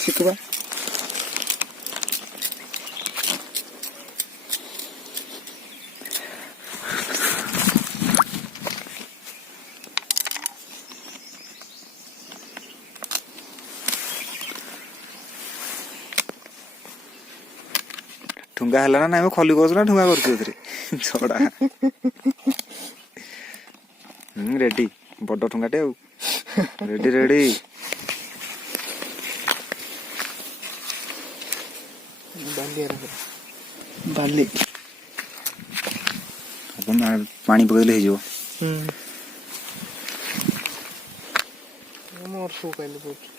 शिकवा ठुंगा है ना ना खली कर ठुंगा कर छड़ा रेडी बड़ ठुंगाटे रेडी रेडी बाली पानी पकड़े हो मोर सो कहले बहुत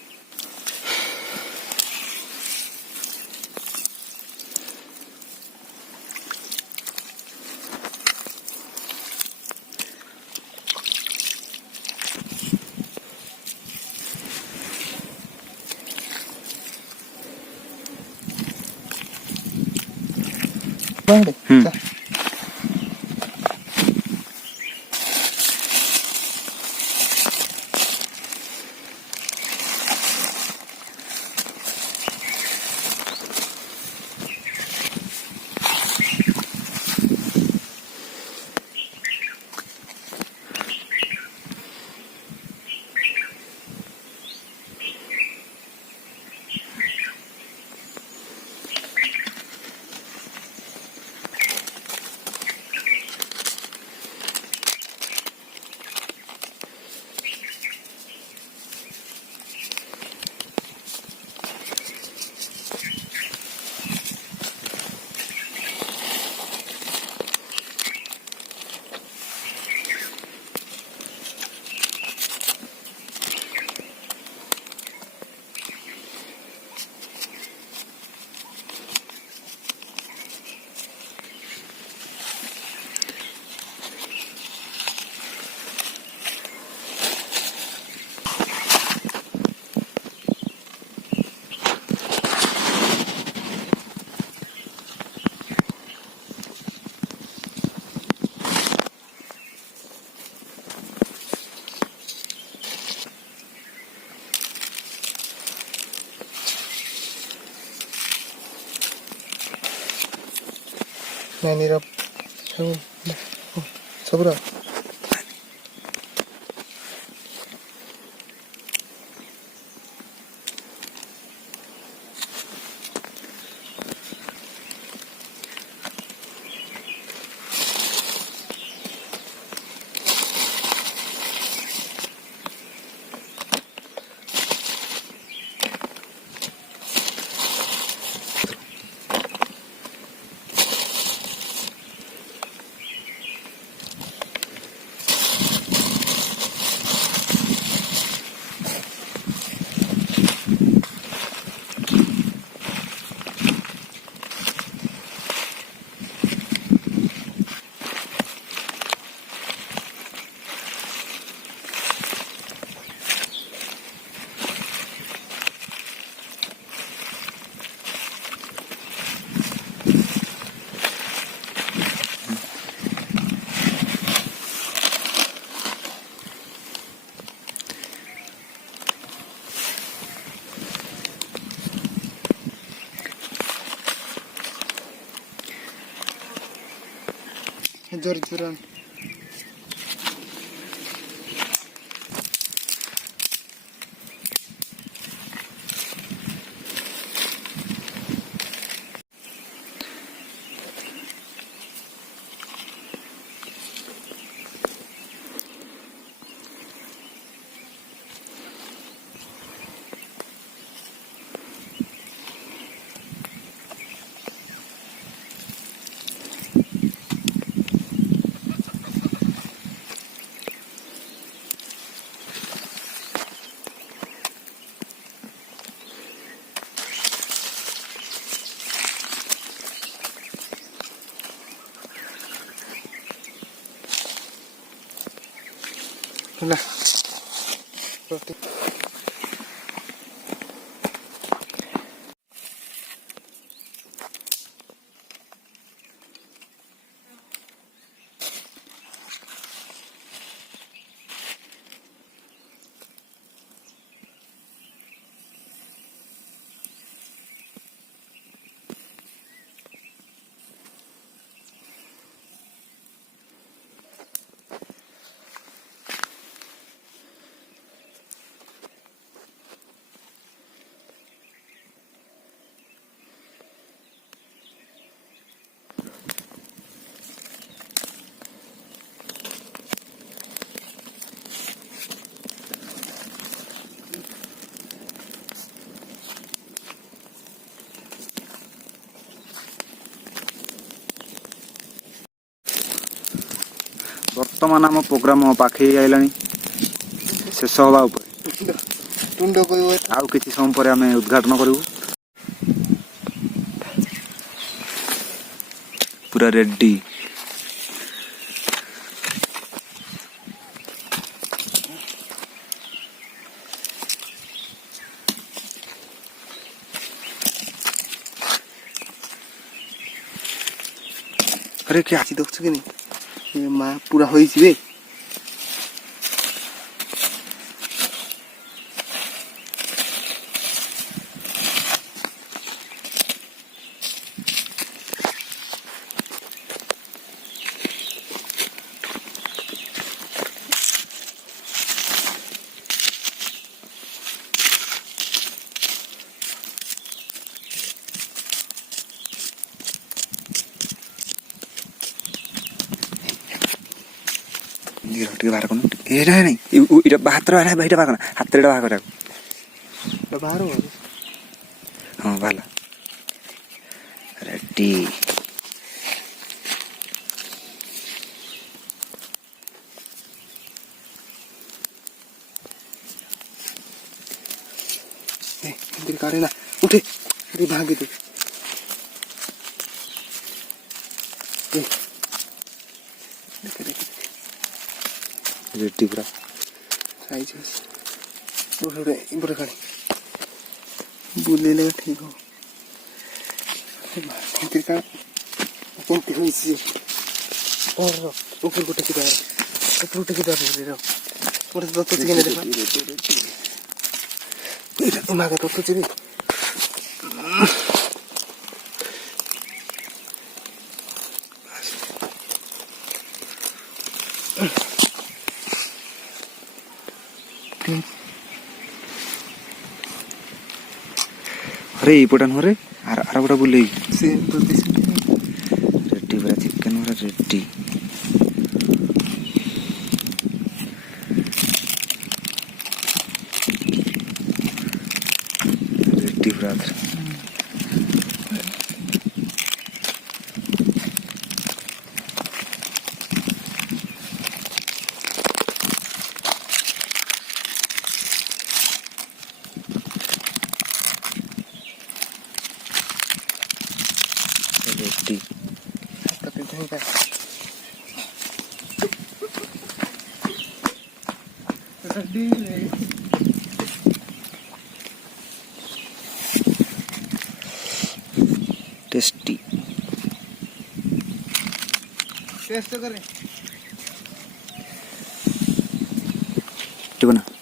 सबरा जोर जोर ହେଲା ରୋଟି ବର୍ତ୍ତମାନ ଆମ ପ୍ରୋଗ୍ରାମ ପାଖେଇ ଆଇଲାଣି ଶେଷ ହେବା ଉପରେ ତୁଣ୍ଡ କହିବ ଆଉ କିଛି ସମୟ ପରେ ଆମେ ଉଦ୍ଘାଟନ କରିବୁ ପୁରା ରେଡି ଆରେ କିଏ ଆସି ଦେଖୁଛୁ କି ନାଇଁ ଏ ମା ପୁରା ହୋଇଯିବେ ଟିକେ ବାହାର କରୁନୁ ଏଇଟା ନାଇଁ ଏଇଟା ହାତରେ ଏଇଟା ବାହାର ହାତରେ ଏଇଟା ବାହାର କରିବାକୁ ବାହାର ହଁ ଭଲ ରେଡି କାଢେ ନା ଉଠେ ଭାଙ୍ଗି ଦେ ଦେଖେ ଦେଖେ ରେଡି ପୁରା ସାଇଜ ଗୋଟେ ଏପଟେ କାଢେ ବୁଲେଇଲେ ଠିକ ହବ କେମିତି ହୋଇଛି ଉପରକୁ ଟେକି ଦେବା ଉପରକୁ ଟେକି ଦେବା ଗୋଟେ ତତୁଛି କିনে ଦେଖ ଏଇଟା ମାଗା ତତୁଛି ରେ अरे ଏଇପଟା ନୁହଁ ରେ ଆର ପଟା ବୁଲେଇ ସେ ରେଡି ପୁରା ଚିକେନ ପୁରା ରେଡି ରେଡି ପୁରା রেডি टेस्टी टेस्ट करे ठीक है ना